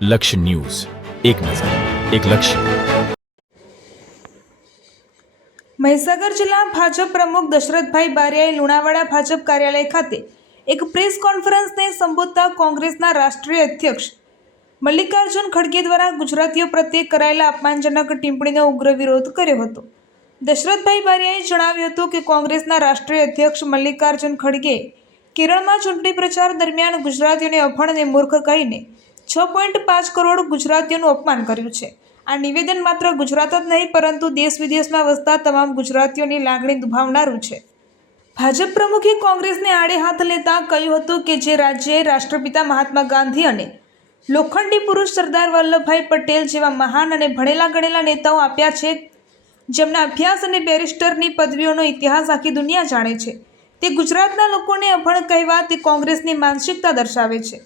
લક્ષ્ય ન્યૂઝ, એક નજર, એક લક્ષ્ય. મહીસાગર જિલ્લા ભાજપ પ્રમુખ દશરથભાઈ બારિયાએ લુણાવાડા ભાજપ કાર્યાલય ખાતે એક પ્રેસ કોન્ફરન્સને સંબોધતા કોંગ્રેસના રાષ્ટ્રીય અધ્યક્ષ મલ્લિકાર્જુન ખડગે દ્વારા ગુજરાતીઓ પ્રત્યે કરાયેલા અપમાનજનક ટિપ્પણીનો ઉગ્ર વિરોધ કર્યો હતો. દશરથભાઈ બારિયાએ જણાવ્યું હતું કે કોંગ્રેસના રાષ્ટ્રીય અધ્યક્ષ મલ્લિકાર્જુન ખડગે કેરળમાં ચૂંટણી પ્રચાર દરમિયાન ગુજરાતીઓને અભણ અને મૂર્ખ કહીને 6.5 કરોડ ગુજરાતીઓનું અપમાન કર્યું છે. આ નિવેદન માત્ર ગુજરાત જ નહીં પરંતુ દેશ વિદેશમાં વસતા તમામ ગુજરાતીઓની લાગણી દુભાવનારું છે. ભાજપ પ્રમુખે કોંગ્રેસને આડે હાથ લેતા કહ્યું હતું કે જે રાજ્યએ રાષ્ટ્રપિતા મહાત્મા ગાંધી અને લોખંડી પુરુષ સરદાર વલ્લભભાઈ પટેલ જેવા મહાન અને ભણેલા ગણેલા નેતાઓ આપ્યા છે, જેમના અભ્યાસ અને બેરિસ્ટરની પદવીઓનો ઇતિહાસ આખી દુનિયા જાણે છે, તે ગુજરાતના લોકોને અભણ કહેવા તે કોંગ્રેસની માનસિકતા દર્શાવે છે.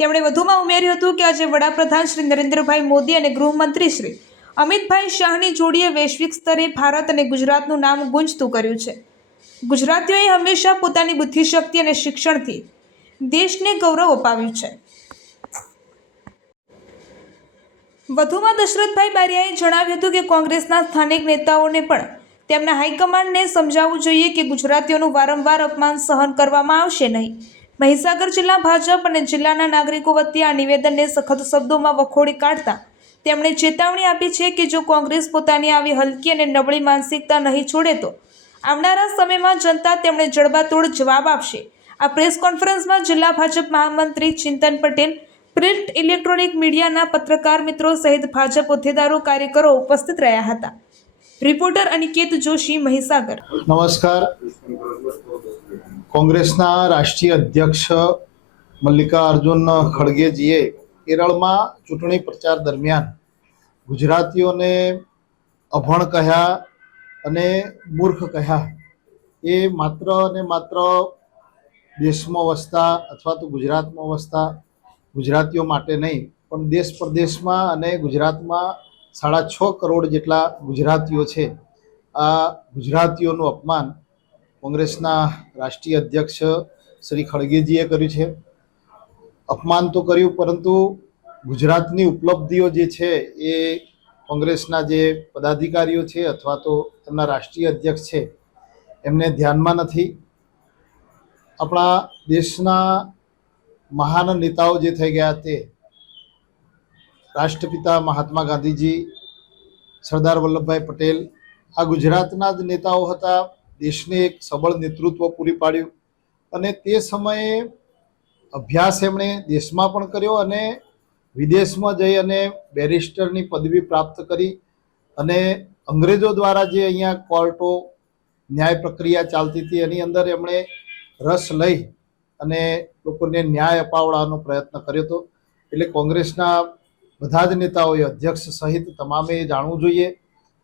તેમણે વધુમાં ઉમેર્યું હતું કે આજે વડાપ્રધાન શ્રી નરેન્દ્રભાઈ મોદી અને ગૃહમંત્રી શ્રી અમિતભાઈ શાહની જોડીએ વૈશ્વિક સ્તરે ભારત અને ગુજરાતનું નામ ગુંજતું કર્યું છે. ગુજરાતીઓએ હંમેશા પોતાની બુદ્ધિશક્તિ અને શિક્ષણથી દેશને ગૌરવ અપાવ્યું છે. વધુમાં દશરથભાઈ બારિયાએ જણાવ્યું હતું કે કોંગ્રેસના સ્થાનિક નેતાઓને પણ તેમના હાઈકમાન્ડને સમજાવવું જોઈએ કે ગુજરાતીઓનું વારંવાર અપમાન સહન કરવામાં આવશે નહીં. મહીસાગર જિલ્લા ભાજપ અને જિલ્લાના નાગરિકો વતી આ નિવેદનને સખત શબ્દોમાં વખોડી કાઢતા તેમણે ચેતવણી આપી છે કે જો કોંગ્રેસ પોતાની આવી હલકી અને નબળી માનસિકતા નહીં છોડે તો આવનારા સમયમાં જનતા તેમણે જડબાતોડ જવાબ આપશે. આ પ્રેસ કોન્ફરન્સમાં જિલ્લા ભાજપ મહામંત્રી ચિંતન પટેલ, પ્રિન્ટ ઇલેક્ટ્રોનિક મીડિયાના પત્રકાર મિત્રો સહિત ભાજપ હોદ્દેદારો, કાર્યકરો ઉપસ્થિત રહ્યા હતા. રિપોર્ટર અનિકેત જોશી, મહીસાગર. નમસ્કાર. કોંગ્રેસના રાષ્ટ્રીય અધ્યક્ષ મલ્લિકાર્જુન ખડગેજીએ કેરળમાં ચૂંટણી પ્રચાર દરમિયાન ગુજરાતીઓને અભણ કહ્યા અને મૂર્ખ કહ્યા. એ માત્ર અને માત્ર દેશમાં વસતા અથવા તો ગુજરાતમાં વસતા ગુજરાતીઓ માટે નહીં, પણ દેશ પરદેશમાં અને ગુજરાતમાં 6.5 કરોડ જેટલા ગુજરાતીઓ છે. આ ગુજરાતીઓનું અપમાન કોંગ્રેસના રાષ્ટ્રીય અધ્યક્ષ શ્રી ખડગેજીએ કર્યું છે. અપમાન તો કર્યું, પરંતુ ગુજરાતની ઉપલબ્ધિઓ જે છે એ કોંગ્રેસના જે પદાધિકારીઓ છે અથવા તો તેમના રાષ્ટ્રીય અધ્યક્ષ છે એમને ધ્યાનમાં નથી. આપણા દેશના મહાન નેતાઓ જે થઈ ગયા તે રાષ્ટ્રપિતા મહાત્મા ગાંધીજી, સરદાર વલ્લભભાઈ પટેલ આ ગુજરાતના જ નેતાઓ હતા. દેશને એક સબળ નેતૃત્વ પૂરી પાડ્યું અને તે સમયે અભ્યાસ એમણે દેશમાં પણ કર્યો અને વિદેશમાં જઈ અને બેરિસ્ટરની પદવી પ્રાપ્ત કરી અને અંગ્રેજો દ્વારા જે અહીંયા કોર્ટો ન્યાય પ્રક્રિયા ચાલતી હતી એની અંદર એમણે રસ લઈ અને લોકોને ન્યાય અપાવવાનો પ્રયત્ન કર્યો હતો. એટલે કોંગ્રેસના બધા જ નેતાઓએ, અધ્યક્ષ સહિત તમામે જાણવું જોઈએ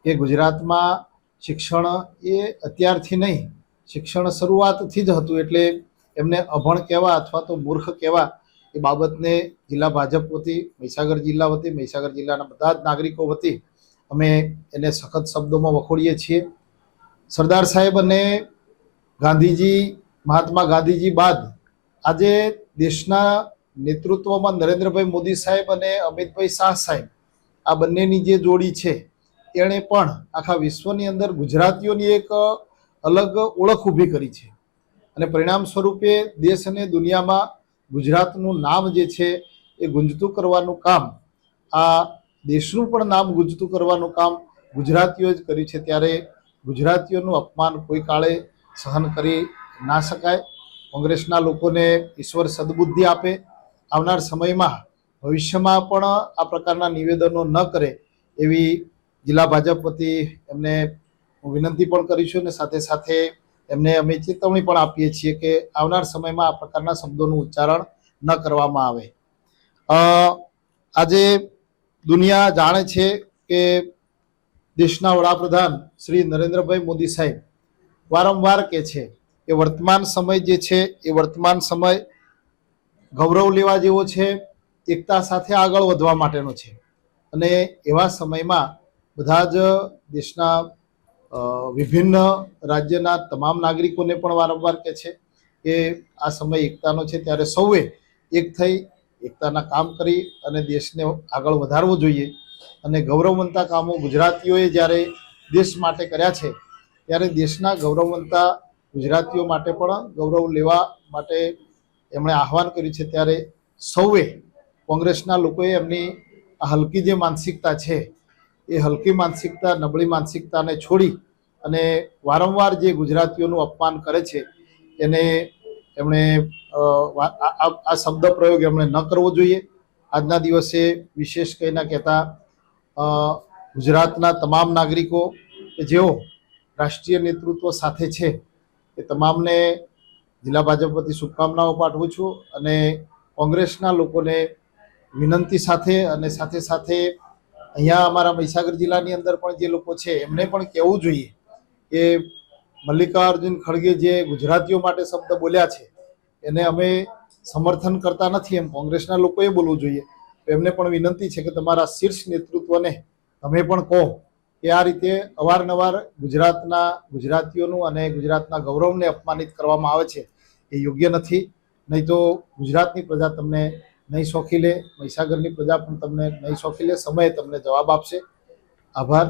કે ગુજરાતમાં શિક્ષણ એ અત્યારથી નહીં, શિક્ષણ શરૂઆતથી જ હતું. એટલે એમને અભણ કહેવા અથવા તો મૂર્ખ કહેવા એ બાબતને જિલ્લા ભાજપ વતી, મહીસાગર જિલ્લા વતી, મહીસાગર જિલ્લાના બધા જ નાગરિકો વતી અમે એને સખત શબ્દોમાં વખોડીએ છીએ. સરદાર સાહેબ અને ગાંધીજી, મહાત્મા ગાંધીજી બાદ આજે દેશના નેતૃત્વમાં નરેન્દ્રભાઈ મોદી સાહેબ અને અમિતભાઈ શાહ સાહેબ આ બંનેની જે જોડી છે એણે પણ આખા વિશ્વની અંદર ગુજરાતીઓની એક અલગ ઓળખ ઊભી કરી છે અને પરિણામ સ્વરૂપે દેશ અને દુનિયામાં ગુજરાતનું નામ જે છે એ ગુંજતું કરવાનું કામ, આ દેશનું પણ નામ ગુંજતું કરવાનું કામ ગુજરાતીઓ જ કર્યું છે. ત્યારે ગુજરાતીઓનું અપમાન કોઈ કાળે સહન કરી ના શકાય. કોંગ્રેસના લોકોને ઈશ્વર સદબુદ્ધિ આપે. આવનાર સમયમાં ભવિષ્યમાં પણ આ પ્રકારના નિવેદનો ન કરે એવી જિલ્લા ભાજપ વતી એમને હું વિનંતી પણ કરીશું અને સાથે સાથે એમને અમે ચેતવણી પણ આપીએ છીએ કે આવનાર સમયમાં આ પ્રકારના શબ્દોનું ઉચ્ચારણ ન કરવામાં આવે. આજે દુનિયા જાણે છે કે દેશના વડાપ્રધાન શ્રી નરેન્દ્રભાઈ મોદી સાહેબ વારંવાર કહે છે કે વર્તમાન સમય જે છે એ વર્તમાન સમય ગૌરવ લેવા જેવો છે, એકતા સાથે આગળ વધવા માટેનો છે. અને એવા સમયમાં બધા જ દેશના વિભિન્ન રાજ્યના તમામ નાગરિકોને પણ વારંવાર કહે છે કે આ સમય એકતાનો છે. ત્યારે સૌએ એક થઈ એકતાના કામ કરી અને દેશને આગળ વધારવો જોઈએ. અને ગૌરવવંતા કામો ગુજરાતીઓએ જ્યારે દેશ માટે કર્યા છે ત્યારે દેશના ગૌરવવંતા ગુજરાતીઓ માટે પણ ગૌરવ લેવા માટે એમણે આહવાન કર્યું છે. ત્યારે સૌએ કોંગ્રેસના લોકોએ એમની આ હલકી જે માનસિકતા છે એ હલકી માનસિકતા, નબળી માનસિકતાને છોડી અને વારંવાર જે ગુજરાતીઓનું અપમાન કરે છે એને એમણે આ શબ્દ પ્રયોગ એમણે ન કરવો જોઈએ. આજના દિવસે વિશેષ કંઈ ના કહેતા ગુજરાતના તમામ નાગરિકો કે જેઓ રાષ્ટ્રીય નેતૃત્વ સાથે છે એ તમામને જિલ્લા ભાજપ વતી શુભકામનાઓ પાઠવું છું. અને કોંગ્રેસના લોકોને વિનંતી સાથે અને સાથે સાથે અહીંયા અમારા મહીસાગર જિલ્લાની અંદર પણ જે લોકો છે એમને પણ કહેવું જોઈએ કે મલ્લિકાર્જુન ખડગે જે ગુજરાતીઓ માટે શબ્દ બોલ્યા છે એને અમે સમર્થન કરતા નથી, એમ કોંગ્રેસના લોકોએ બોલવું જોઈએ. એમને પણ વિનંતી છે કે તમારા શીર્ષ નેતૃત્વને તમે પણ કહો કે આ રીતે અવારનવાર ગુજરાતીઓનું અને ગુજરાતના ગૌરવને અપમાનિત કરવામાં આવે છે એ યોગ્ય નથી. નહીં તો ગુજરાતની પ્રજા તમને નહીં સોખી લે, મહીસાગરની પ્રજા પણ તમને નહીં સોખી લે. સમય તમને જવાબ આપશે. આભાર.